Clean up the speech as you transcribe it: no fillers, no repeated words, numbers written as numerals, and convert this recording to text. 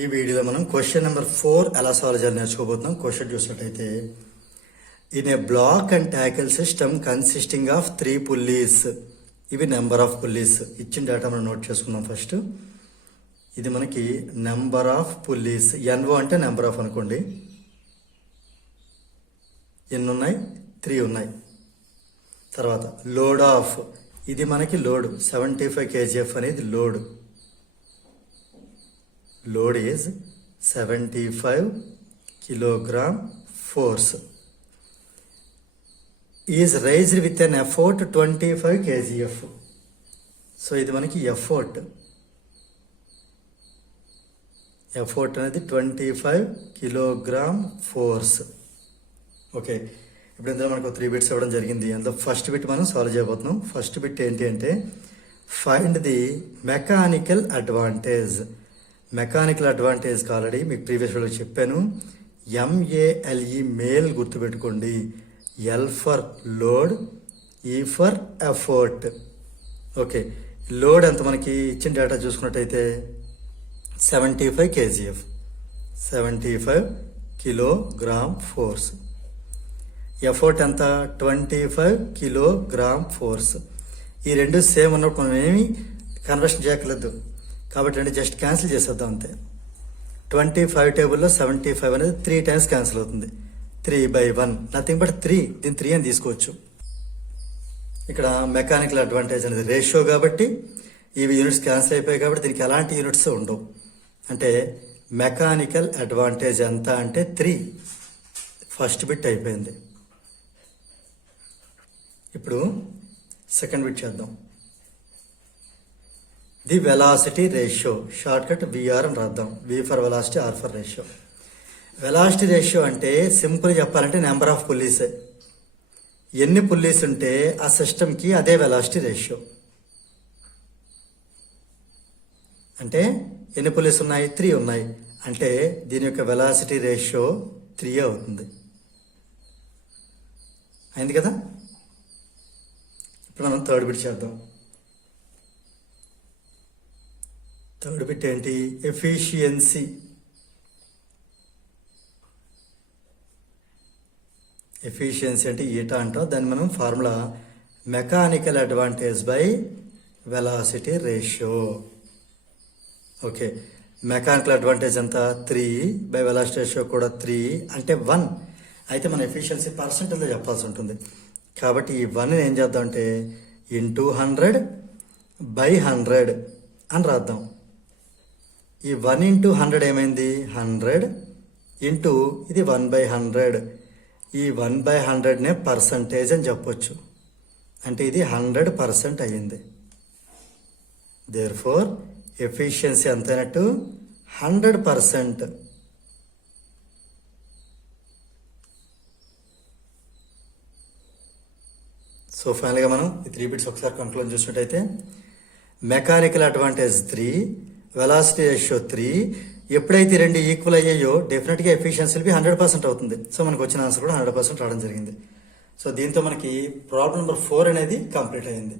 ఈ వీడియోలో మనం క్వశ్చన్ నెంబర్ 4 ఎలా సాల్వ్ చేయాలి నేర్చుకోబోతున్నాం. క్వశ్చన్ చూసినట్టయితే, in a block and tackle system consisting of 3 pulleys, ఇవి నెంబర్ ఆఫ్ పుల్లీస్. ఇచ్చిన డేటా మనం నోట్ చేసుకుందాం. ఫస్ట్ ఇది మనకి నెంబర్ ఆఫ్ పుల్లీస్, ఎన్ఓ అంటే నెంబర్ ఆఫ్ అనుకోండి. ఎన్ని ఉన్నాయి? 3 ఉన్నాయి. తర్వాత లోడ్ ఆఫ్, ఇది మనకి లోడ్ 75 kgf అనేది load. Load is 75 kilogram force is raised with an ఎఫోర్ట్ 25 kgf. So ఇది మనకి ఎఫోర్ట్ అనేది 25 kilogram force. ఓకే, ఇప్పుడు ఇందులో మనకు 3 బిట్స్ ఇవ్వడం జరిగింది. అందులో ఫస్ట్ బిట్ మనం సాల్వ్ చేయబోతున్నాం. ఫస్ట్ బిట్ ఏంటి అంటే, find the mechanical advantage. Mechanical advantage already మీకు ప్రీవియస్ వీడియోలో చెప్పాను. MALE మేల్ గుర్తుపెట్టుకోండి. L for load, E for effort. Okay, load ఎంత మనకి ఇచ్చిన డేటా చూసుకున్నట్టయితే 75 kgf, 75 kilogram force. ఎఫర్ట్ ఎంత? 25 kilogram force. ఈ రెండు సేమ్ ఉన్నప్పుడు మనం ఏమి కన్వర్షన్ చేయక్కర్లేదు కాబట్టి రెండు జస్ట్ క్యాన్సిల్ చేసేద్దాం అంతే. 25 టేబుల్లో 75 అనేది 3 times క్యాన్సిల్ అవుతుంది. 3/1, నథింగ్ బట్ 3. దీన్ని 3 అని తీసుకోవచ్చు. ఇక్కడ మెకానికల్ అడ్వాంటేజ్ అనేది రేషియో కాబట్టి ఇవి యూనిట్స్ క్యాన్సిల్ అయిపోయాయి కాబట్టి దీనికి ఎలాంటి యూనిట్స్ ఉండవు. అంటే మెకానికల్ అడ్వాంటేజ్ ఎంత అంటే 3. ఫస్ట్ బిట్ అయిపోయింది. ఇప్పుడు సెకండ్ బిట్ చేద్దాం. The velocity ratio, short cut VR అని రాద్దాం. V for velocity, R for ratio. Velocity ratio అంటే సింపుల్ చెప్పాలంటే నెంబర్ ఆఫ్ పుల్లీసే. ఎన్ని పుల్లీస్ ఉంటే ఆ సిస్టమ్కి అదే వెలాసిటీ రేషియో. అంటే ఎన్ని పుల్లీస్ ఉన్నాయి? 3 ఉన్నాయి. అంటే దీని యొక్క వెలాసిటీ రేషియో 3 అవుతుంది. అయింది కదా. ఇప్పుడు మనం థర్డ్ బిట్ చేద్దాం. థర్డ్ బిట్ ఏంటి? ఎఫిషియన్సీ. ఎఫిషియన్సీ అంటే ఈటా అంటాం. దాన్ని మనం formula mechanical advantage by velocity ratio. Okay, mechanical advantage ఎంత? 3 బై వెలాసిటీ రేషియో కూడా 3 అంటే 1. అయితే మన ఎఫిషియన్సీ పర్సెంటేజ్లో చెప్పాల్సి ఉంటుంది కాబట్టి ఈ 1 ఏం చేద్దాం అంటే ఇంటూ 100/100 అని రాద్దాం. ఈ 1 into 100 ఏమైంది? 100 ఇంటూ ఇది 1/100. ఈ 1/100నే పర్సంటేజ్ అని చెప్పొచ్చు. అంటే ఇది 100% అయ్యింది. Therefore efficiency ఎంతైనట్టు? 100%. సో ఫైనల్గా మనం ఈ 3 బిట్స్ ఒకసారి కంక్లూజన్ చూసినట్టయితే, మెకానికల్ అడ్వాంటేజ్ 3, వెలాసిటీ రేషియో 3. ఎప్పుడైతే రెండు ఈక్వల్ అయ్యాయో డెఫినెట్గా ఎఫిషియన్సీ 100% అవుతుంది. సో మనకు వచ్చిన ఆన్సర్ కూడా 100% రావడం జరిగింది. సో దీంతో మనకి ప్రాబ్లం నెంబర్ 4 అనేది కంప్లీట్ అయింది.